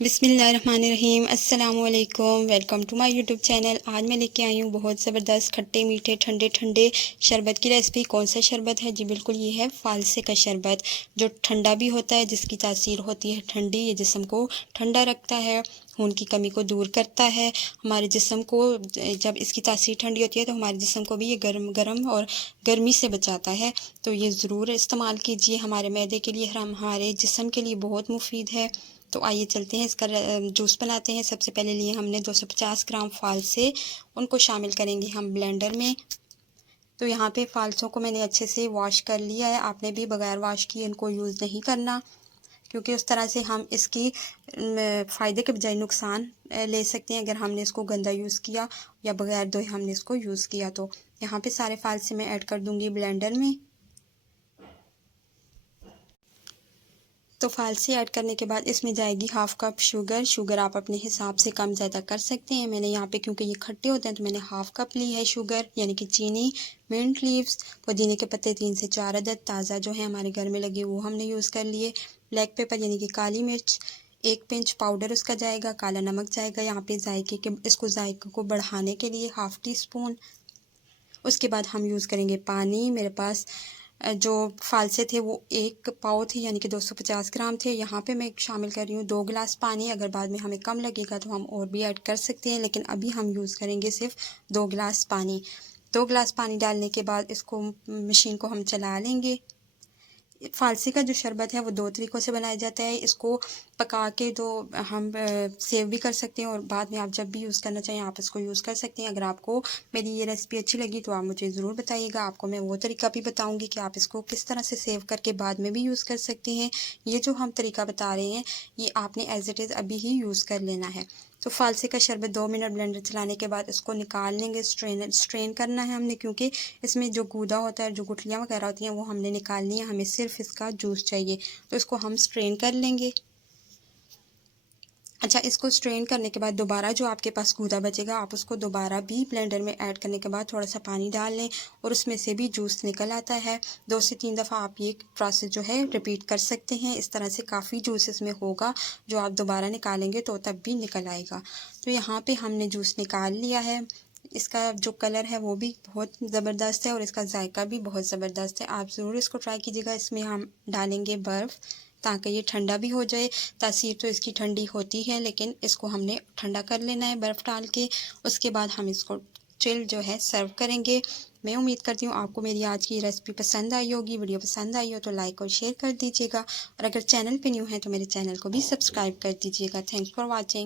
बिस्मिल्लाहिर्रहमानिर्रहीम अस्सलामुअलैकुम। Welcome to my YouTube channel. आज मैं लेके आई हूँ बहुत ज़बरदस्त खट्टे मीठे ठंडे ठंडे शरबत की रेसिपी। कौन सा शरबत है जी? बिल्कुल ये है फालसे का शरबत, जो ठंडा भी होता है, जिसकी तासीर होती है ठंडी। ये जिस्म को ठंडा रखता है, खून की कमी को दूर करता है। हमारे जिस्म को जब इसकी तासीर ठंडी होती है तो हमारे जिस्म को भी ये गर्म गर्म और गर्मी से बचाता है। तो ये ज़रूर इस्तेमाल कीजिए। हमारे मैदे के लिए, हमारे जिस्म के लिए बहुत मुफीद है। तो आइए चलते हैं, इसका जूस बनाते हैं। सबसे पहले लिए हमने 250 ग्राम फालसे, उनको शामिल करेंगे हम ब्लेंडर में। तो यहाँ पे फालसों को मैंने अच्छे से वॉश कर लिया है। आपने भी बगैर वॉश किए इनको यूज़ नहीं करना, क्योंकि उस तरह से हम इसकी फ़ायदे के बजाय नुकसान ले सकते हैं अगर हमने इसको गंदा यूज़ किया या बगैर धोए हमने इसको यूज़ किया। तो यहाँ पे सारे फालसे मैं ऐड कर दूँगी ब्लेंडर में। तो फालसी ऐड करने के बाद इसमें जाएगी हाफ़ कप शुगर। शुगर आप अपने हिसाब से कम ज़्यादा कर सकते हैं। मैंने यहाँ पे, क्योंकि ये खट्टे होते हैं, तो मैंने हाफ़ कप ली है शुगर, यानी कि चीनी। मिंट लीव्स, पुदीने के पत्ते 3 से 4 अदद ताज़ा जो है हमारे घर में लगे, वो हमने यूज़ कर लिए। ब्लैक पेपर यानी कि काली मिर्च 1 पिंच पाउडर उसका जाएगा। काला नमक जाएगा यहाँ पे जायके के, इसको जायके को बढ़ाने के लिए हाफ़ टी स्पून। उसके बाद हम यूज़ करेंगे पानी। मेरे पास जो फालसे थे वो 1 पाव थे, यानी कि 250 ग्राम थे। यहाँ पे मैं शामिल कर रही हूँ 2 गिलास पानी। अगर बाद में हमें कम लगेगा तो हम और भी ऐड कर सकते हैं, लेकिन अभी हम यूज़ करेंगे सिर्फ 2 गिलास पानी। 2 गिलास पानी डालने के बाद इसको, मशीन को हम चला लेंगे। फालसी का जो शरबत है वो 2 तरीक़ों से बनाया जाता है। इसको पका के तो हम सेव भी कर सकते हैं, और बाद में आप जब भी यूज़ करना चाहें आप इसको यूज़ कर सकते हैं। अगर आपको मेरी ये रेसिपी अच्छी लगी तो आप मुझे ज़रूर बताइएगा। आपको मैं वो तरीका भी बताऊँगी कि आप इसको किस तरह से सेव करके बाद में भी यूज़ कर सकते हैं। ये जो हम तरीका बता रहे हैं ये आपने एज़ इट इज़ अभी ही यूज़ कर लेना है। तो फालसे का शरबत 2 मिनट ब्लेंडर चलाने के बाद इसको निकाल लेंगे। स्ट्रेन करना है हमने, क्योंकि इसमें जो गूदा होता है, जो गुठलियाँ वगैरह होती हैं, वो हमने निकालनी है। हमें सिर्फ इसका जूस चाहिए, तो इसको हम स्ट्रेन कर लेंगे। अच्छा, इसको स्ट्रेन करने के बाद दोबारा जो आपके पास गूदा बचेगा आप उसको दोबारा भी ब्लेंडर में ऐड करने के बाद थोड़ा सा पानी डाल लें, और उसमें से भी जूस निकल आता है। 2 से 3 दफ़ा आप ये प्रोसेस जो है रिपीट कर सकते हैं। इस तरह से काफ़ी जूस इसमें होगा, जो आप दोबारा निकालेंगे तो तब भी निकल आएगा। तो यहाँ पे हमने जूस निकाल लिया है। इसका जो कलर है वो भी बहुत ज़बरदस्त है और इसका जायका भी बहुत ज़बरदस्त है। आप ज़रूर इसको ट्राई कीजिएगा। इसमें हम डालेंगे बर्फ़, ताकि ये ठंडा भी हो जाए। तासीर तो इसकी ठंडी होती है, लेकिन इसको हमने ठंडा कर लेना है बर्फ़ डाल के। उसके बाद हम इसको चिल जो है सर्व करेंगे। मैं उम्मीद करती हूँ आपको मेरी आज की रेसिपी पसंद आई होगी। वीडियो पसंद आई हो तो लाइक और शेयर कर दीजिएगा, और अगर चैनल पे न्यू है तो मेरे चैनल को भी सब्सक्राइब कर दीजिएगा। Thanks for watching.